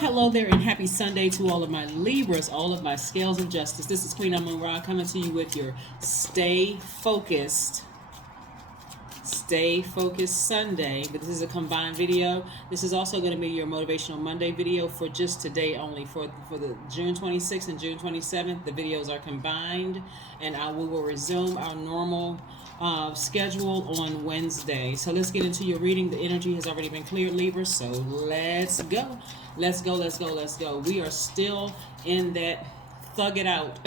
Hello there, and happy Sunday to all of my Libras, all of my scales of justice. This is Queen Amun-Ra coming to you with your Stay Focused Sunday. But this is a combined video. This is also going to be your Motivational Monday video for just today only. For the June 26th and June 27th, the videos are combined, and we will resume our normal schedule on Wednesday. So let's get into your reading. The energy has already been cleared, Libra, so let's go. Let's go. We are still in that thug it out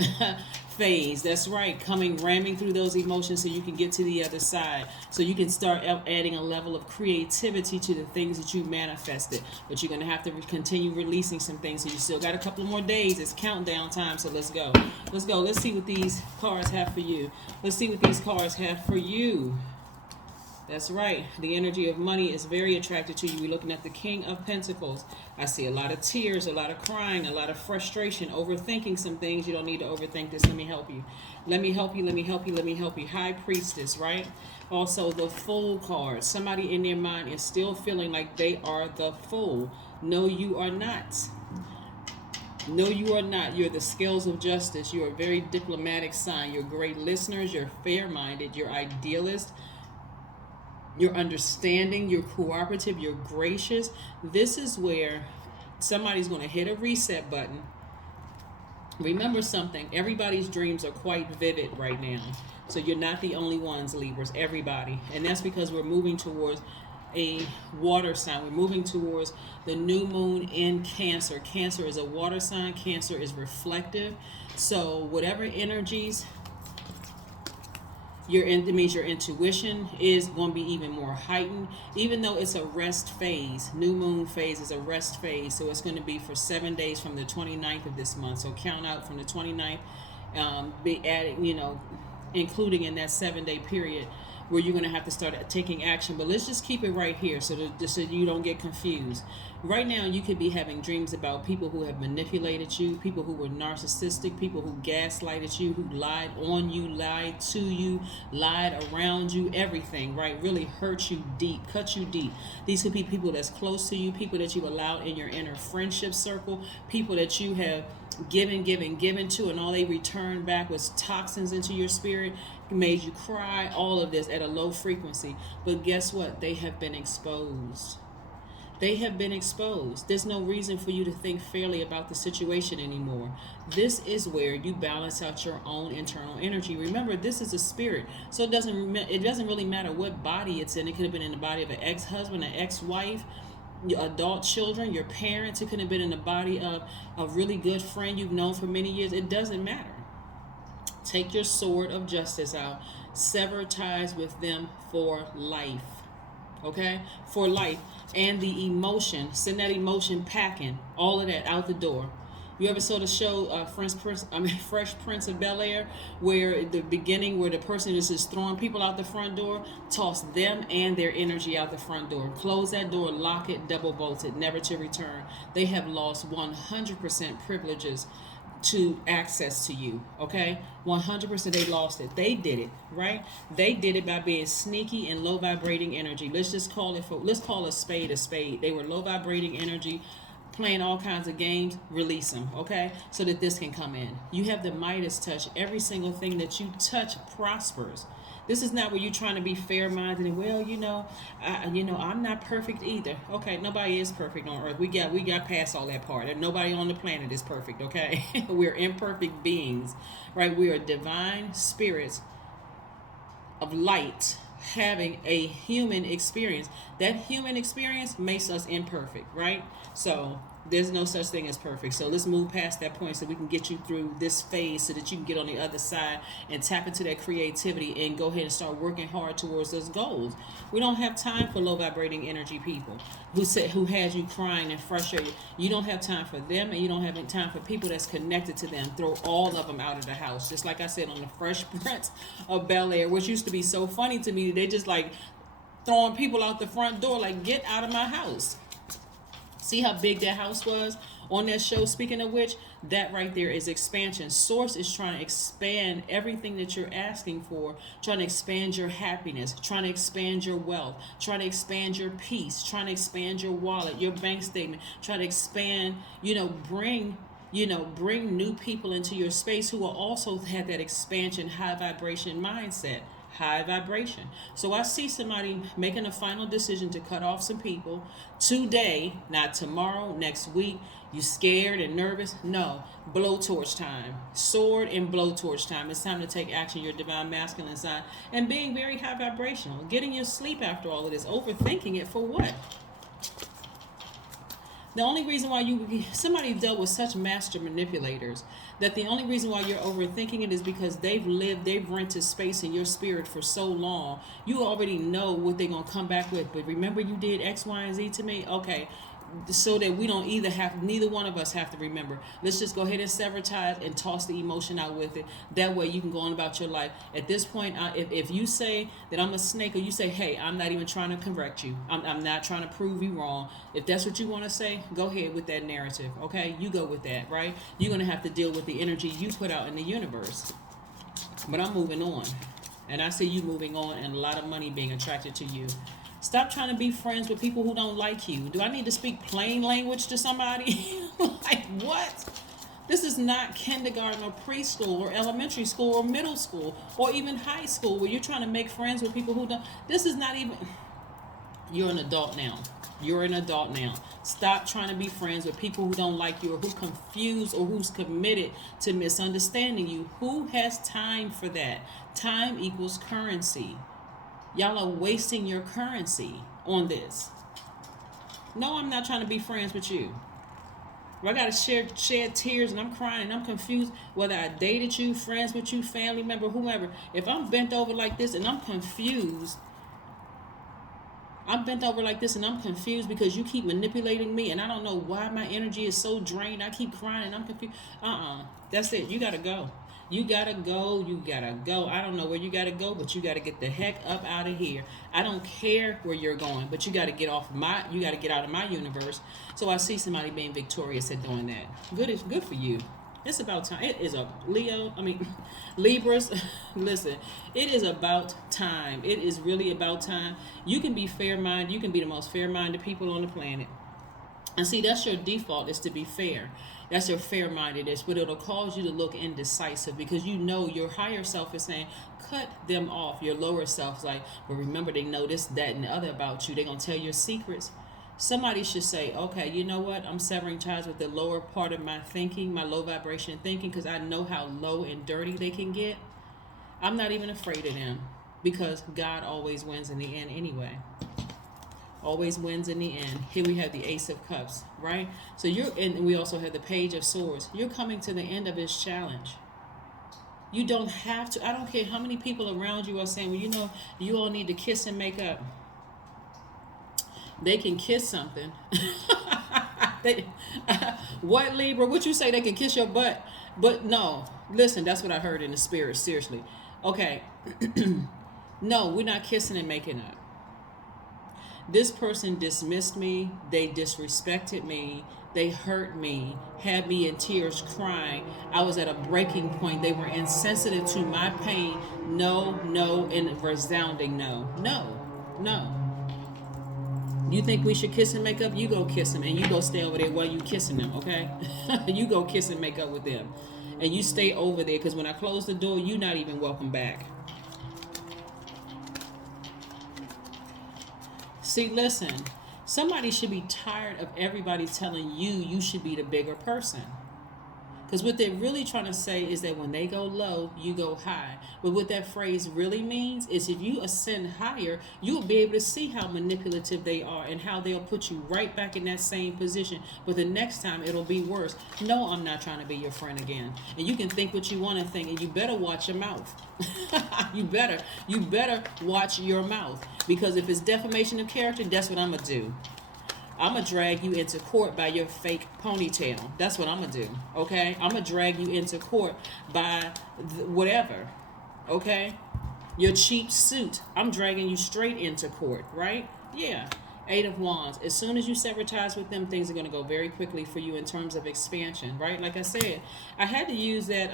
phase. That's right, ramming through those emotions so you can get to the other side, so you can start adding a level of creativity to the things that you manifested. But you're going to have to continue releasing some things, so you still got a couple more days. It's countdown time, so let's go. Let's see what these cards have for you. That's right. The energy of money is very attracted to you. We're looking at the King of Pentacles. I see a lot of tears, a lot of crying, a lot of frustration, overthinking some things. You don't need to overthink this. Let me help you. High Priestess, right? Also, the Fool card. Somebody in their mind is still feeling like they are the fool. No, you are not. No, you are not. You're the Scales of Justice. You're a very diplomatic sign. You're great listeners. You're fair-minded. You're idealist. You're understanding, you're cooperative, you're gracious. This is where somebody's going to hit a reset button. Remember something, everybody's dreams are quite vivid right now. So you're not the only ones, Libras, everybody. And that's because we're moving towards a water sign. We're moving towards the new moon in Cancer. Cancer is a water sign. Cancer is reflective. So whatever energies it means your intuition is going to be even more heightened, even though it's a rest phase. New moon phase is a rest phase, so it's going to be for 7 days from the 29th of this month. So count out from the 29th, be adding, including in that 7-day period where you're going to have to start taking action. But let's just keep it right here so you don't get confused. Right now, you could be having dreams about people who have manipulated you, people who were narcissistic, people who gaslighted you, who lied on you, lied to you, lied around you, everything, right? Really hurt you deep, cut you deep. These could be people that's close to you, people that you allowed in your inner friendship circle, people that you have given to, and all they returned back was toxins into your spirit, made you cry, all of this at a low frequency. But guess what? They have been exposed. There's no reason for you to think fairly about the situation anymore. This is where you balance out your own internal energy. Remember, this is a spirit, so it doesn't really matter what body it's in. It could have been in the body of an ex-husband, an ex-wife, your adult children, your parents. It could have been in the body of a really good friend you've known for many years. It doesn't matter. Take your sword of justice out. Sever ties with them for life. Okay? For life. And the emotion, send that emotion packing, all of that out the door. You ever saw the show Fresh Prince of Bel-Air, where at the beginning, where the person is just throwing people out the front door? Toss them and their energy out the front door. Close that door, lock it, double bolt it, never to return. They have lost 100% privileges to access to you, okay? 100% they lost it. They did it, right? They did it by being sneaky and low vibrating energy. Let's call a spade a spade. They were low vibrating energy, playing all kinds of games. Release them, okay? So that this can come in. You have the Midas touch. Every single thing that you touch prospers. This is not where you're trying to be fair-minded and, well, I'm not perfect either. Okay, nobody is perfect on earth. We got past all that part. And nobody on the planet is perfect, okay? We're imperfect beings, right? We are divine spirits of light having a human experience. That human experience makes us imperfect, right? So there's no such thing as perfect. So let's move past that point so we can get you through this phase so that you can get on the other side and tap into that creativity and go ahead and start working hard towards those goals. We don't have time for low vibrating energy people who has you crying and frustrated. You don't have time for them, and you don't have any time for people that's connected to them. Throw all of them out of the house. Just like I said on the Fresh Prince of Bel-Air, which used to be so funny to me. They just like throwing people out the front door, like, get out of my house. See how big that house was on that show? Speaking of which, that right there is expansion. Source is trying to expand everything that you're asking for, trying to expand your happiness, trying to expand your wealth, trying to expand your peace, trying to expand your wallet, your bank statement, trying to expand, bring new people into your space who will also have that expansion, high vibration mindset. High vibration. So I see somebody making a final decision to cut off some people today, not tomorrow, next week. You scared and nervous? No. Blowtorch time. Sword and blowtorch time. It's time to take action, your divine masculine side. And being very high vibrational. Getting your sleep after all of this. Overthinking it for what? The only reason why somebody dealt with such master manipulators that the only reason why you're overthinking it is because they've rented space in your spirit for so long. You already know what they're going to come back with. But remember you did X, Y, and Z to me? Okay. So that we don't neither one of us have to remember. Let's just go ahead and sever ties and toss the emotion out with it. That way you can go on about your life. At this point, if you say that I'm a snake, or you say, hey, I'm not even trying to correct you. I'm not trying to prove you wrong. If that's what you want to say, go ahead with that narrative. Okay, you go with that, right? You're going to have to deal with the energy you put out in the universe. But I'm moving on. And I see you moving on and a lot of money being attracted to you. Stop trying to be friends with people who don't like you. Do I need to speak plain language to somebody? Like, what? This is not kindergarten or preschool or elementary school or middle school or even high school where you're trying to make friends with people who don't. This is not even. You're an adult now. You're an adult now. Stop trying to be friends with people who don't like you or who confuse or who's committed to misunderstanding you. Who has time for that? Time equals currency. Y'all are wasting your currency on this. No, I'm not trying to be friends with you. I got to shed tears and I'm crying and I'm confused whether I dated you, friends with you, family member, whomever. If I'm bent over like this and I'm confused, because you keep manipulating me and I don't know why my energy is so drained. I keep crying and I'm confused. That's it. You got to go. You gotta go. I don't know where you gotta go, but you gotta get the heck up out of here. I don't care where you're going, but you gotta get out of my universe. So I see somebody being victorious at doing that. Good for you. It's about time. It is Libras. Listen, it is about time. It is really about time. You can be fair-minded. You can be the most fair-minded people on the planet. And see, that's your default, is to be fair. That's your fair-mindedness, but it'll cause you to look indecisive because you know your higher self is saying, cut them off. Your lower self is like, well, remember, they know this, that, and the other about you. They're going to tell your secrets. Somebody should say, okay, you know what? I'm severing ties with the lower part of my thinking, my low vibration thinking, because I know how low and dirty they can get. I'm not even afraid of them because God always wins in the end anyway. Always wins in the end. Here we have the Ace of Cups, right? So and we also have the Page of Swords. You're coming to the end of this challenge. You don't have to. I don't care how many people around you are saying, well, you all need to kiss and make up. They can kiss something. What, Libra? What you say? They can kiss your butt? But no. Listen, that's what I heard in the spirit. Seriously. Okay. No, we're not kissing and making up. This person dismissed me, they disrespected me, they hurt me, had me in tears crying. I was at a breaking point. They were insensitive to my pain. No, and resounding no. No. You think we should kiss and make up? You go kiss them and you go stay over there while you kissing them, okay? You go kiss and make up with them. And you stay over there because when I close the door, you're not even welcome back. See, listen, somebody should be tired of everybody telling you should be the bigger person. Because what they're really trying to say is that when they go low, you go high. But what that phrase really means is if you ascend higher, you'll be able to see how manipulative they are and how they'll put you right back in that same position. But the next time it'll be worse. No, I'm not trying to be your friend again. And you can think what you want to think, and you better watch your mouth. You better watch your mouth. Because if it's defamation of character, that's what I'm going to do. I'm going to drag you into court by your fake ponytail. That's what I'm going to do, okay? I'm going to drag you into court by whatever, okay? Your cheap suit. I'm dragging you straight into court, right? Yeah. Eight of Wands. As soon as you sever ties with them, things are going to go very quickly for you in terms of expansion, right? Like I said, I had to use that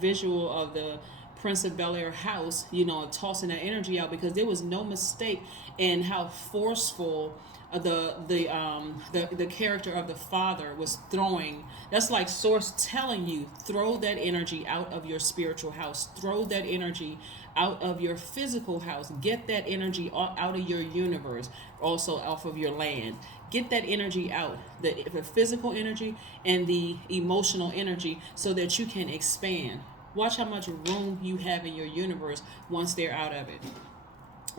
visual of the Prince of Bel-Air house, tossing that energy out, because there was no mistake in how forceful the character of the father was throwing. That's like source telling you, throw that energy out of your spiritual house, throw that energy out of your physical house, get that energy out of your universe, also off of your land. Get that energy out, the physical energy and the emotional energy, so that you can expand. Watch how much room you have in your universe once they're out of it.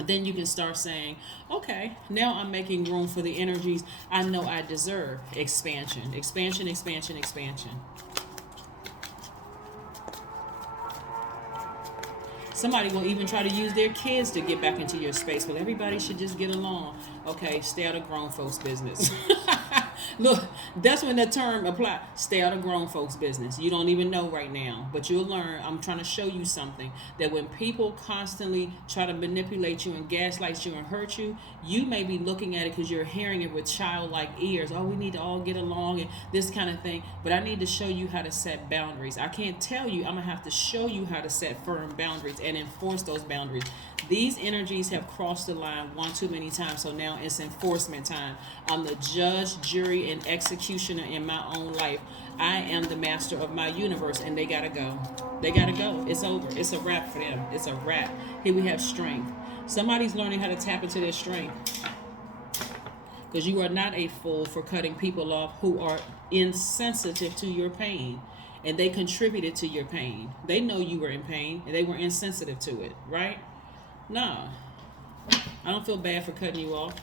Then you can start saying, okay, now I'm making room for the energies I know I deserve. Expansion, expansion, expansion, expansion. Somebody will even try to use their kids to get back into your space. Well, everybody should just get along. Okay, stay out of grown folks' business. Look, that's when the term apply. Stay out of grown folks' business. You don't even know right now, but you'll learn. I'm trying to show you something, that when people constantly try to manipulate you and gaslight you and hurt you, you may be looking at it because you're hearing it with childlike ears. Oh, we need to all get along and this kind of thing. But I need to show you how to set boundaries. I can't tell you. I'm going to have to show you how to set firm boundaries and enforce those boundaries. These energies have crossed the line one too many times, so now it's enforcement time. I'm the judge, jury, and executioner in my own life. I am the master of my universe, and they gotta go. They gotta go. It's over. It's a wrap for them. It's a wrap. Here we have strength. Somebody's learning how to tap into their strength, because you are not a fool for cutting people off who are insensitive to your pain, and they contributed to your pain. They know you were in pain, and they were insensitive to it, right? No, I don't feel bad for cutting you off.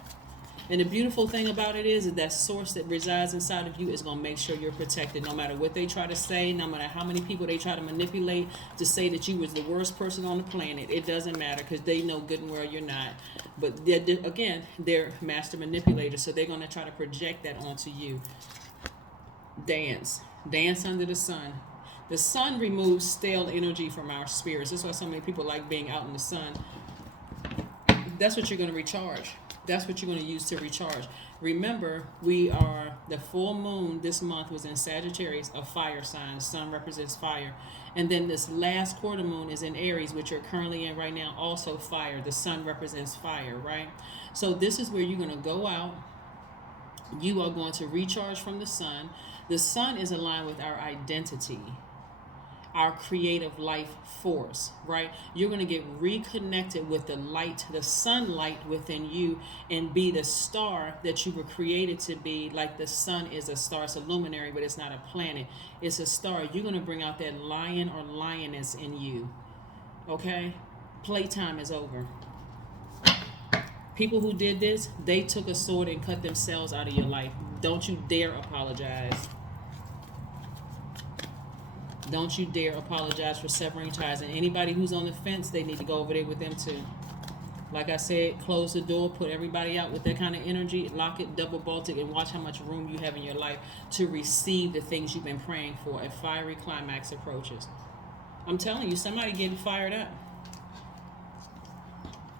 And the beautiful thing about it is that source that resides inside of you is going to make sure you're protected, no matter what they try to say, no matter how many people they try to manipulate to say that you was the worst person on the planet. It doesn't matter, because they know good and well you're not. But they're master manipulators, so they're going to try to project that onto you. Dance under the sun. The sun removes stale energy from our spirits. That's why so many people like being out in the sun. That's what you're going to recharge. That's what you're going to use to recharge. Remember, the full moon this month was in Sagittarius, a fire sign. The sun represents fire. And then this last quarter moon is in Aries, which you're currently in right now, also fire. The sun represents fire, right? So this is where you're going to go out. You are going to recharge from the sun. The sun is aligned with our identity, our creative life force, right? You're going to get reconnected with the light, the sunlight within you, and be the star that you were created to be. Like the sun is a star. It's a luminary, but it's not a planet. It's a star. You're going to bring out that lion or lioness in you, okay? Playtime is over. People who did this, they took a sword and cut themselves out of your life. Don't you dare apologize. Don't you dare apologize for severing ties. And anybody who's on the fence, they need to go over there with them too. Like I said, close the door, put everybody out with that kind of energy, lock it, double bolt it, and watch how much room you have in your life to receive the things you've been praying for. A fiery climax approaches. I'm telling you, somebody getting fired up.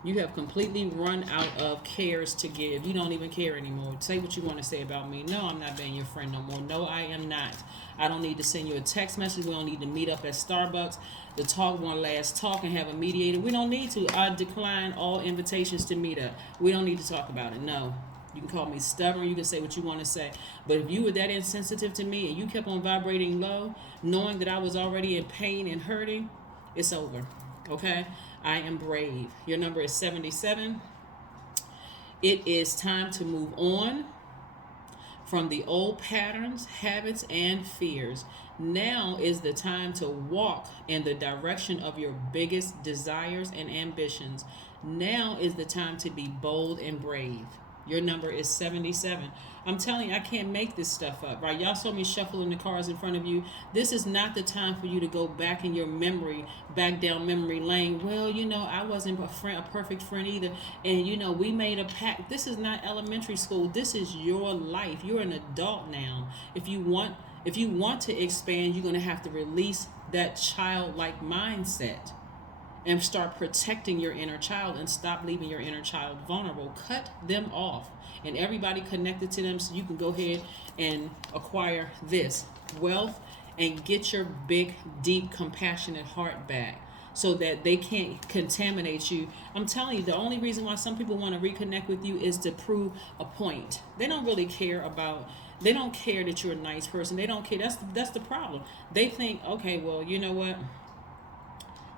You have completely run out of cares to give. You don't even care anymore. Say what you want to say about me. No, I'm not being your friend no more. No, I am not. I don't need to send you a text message. We don't need to meet up at Starbucks to talk one last talk and have a mediator. We don't need to. I decline all invitations to meet up. We don't need to talk about it. No. You can call me stubborn. You can say what you want to say. But if you were that insensitive to me and you kept on vibrating low, knowing that I was already in pain and hurting, it's over. Okay? I am brave. Your number is 77. It is time to move on from the old patterns, habits, and fears. Now is the time to walk in the direction of your biggest desires and ambitions. Now is the time to be bold and brave. Your number is 77. I'm telling you, I can't make this stuff up, right? Y'all saw me shuffling the cards in front of you. This is not the time for you to go back in your memory, back down memory lane. Well, I wasn't a perfect friend either. And, we made a pact. This is not elementary school. This is your life. You're an adult now. If you want to expand, you're going to have to release that childlike mindset. and start protecting your inner child and stop leaving your inner child vulnerable. Cut them off and everybody connected to them so you can go ahead and acquire this wealth and get your big, deep, compassionate heart back so that they can't contaminate you. I'm telling you, the only reason why some people want to reconnect with you is to prove a point. They don't really care about, they don't care that you're a nice person. They don't care. That's the problem. They think, okay, well, you know what?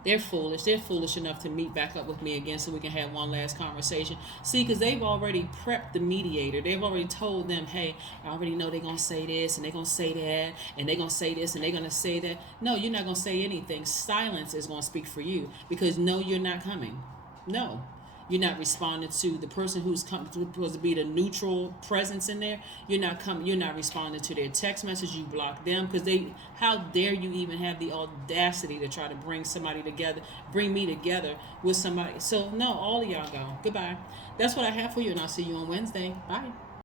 They're foolish. They're foolish enough to meet back up with me again so we can have one last conversation. See, because they've already prepped the mediator. They've already told them, hey, I already know they're going to say this and they're going to say that and they're going to say this and they're going to say that. No, you're not going to say anything. Silence is going to speak for you because no, you're not coming. No. You're not responding to the person who's supposed to be the neutral presence in there. You're not coming. You're not responding to their text message. You block them because they. How dare you even have the audacity to try to bring somebody together, bring me together with somebody? So no, all of y'all go. Goodbye. That's what I have for you, and I'll see you on Wednesday. Bye.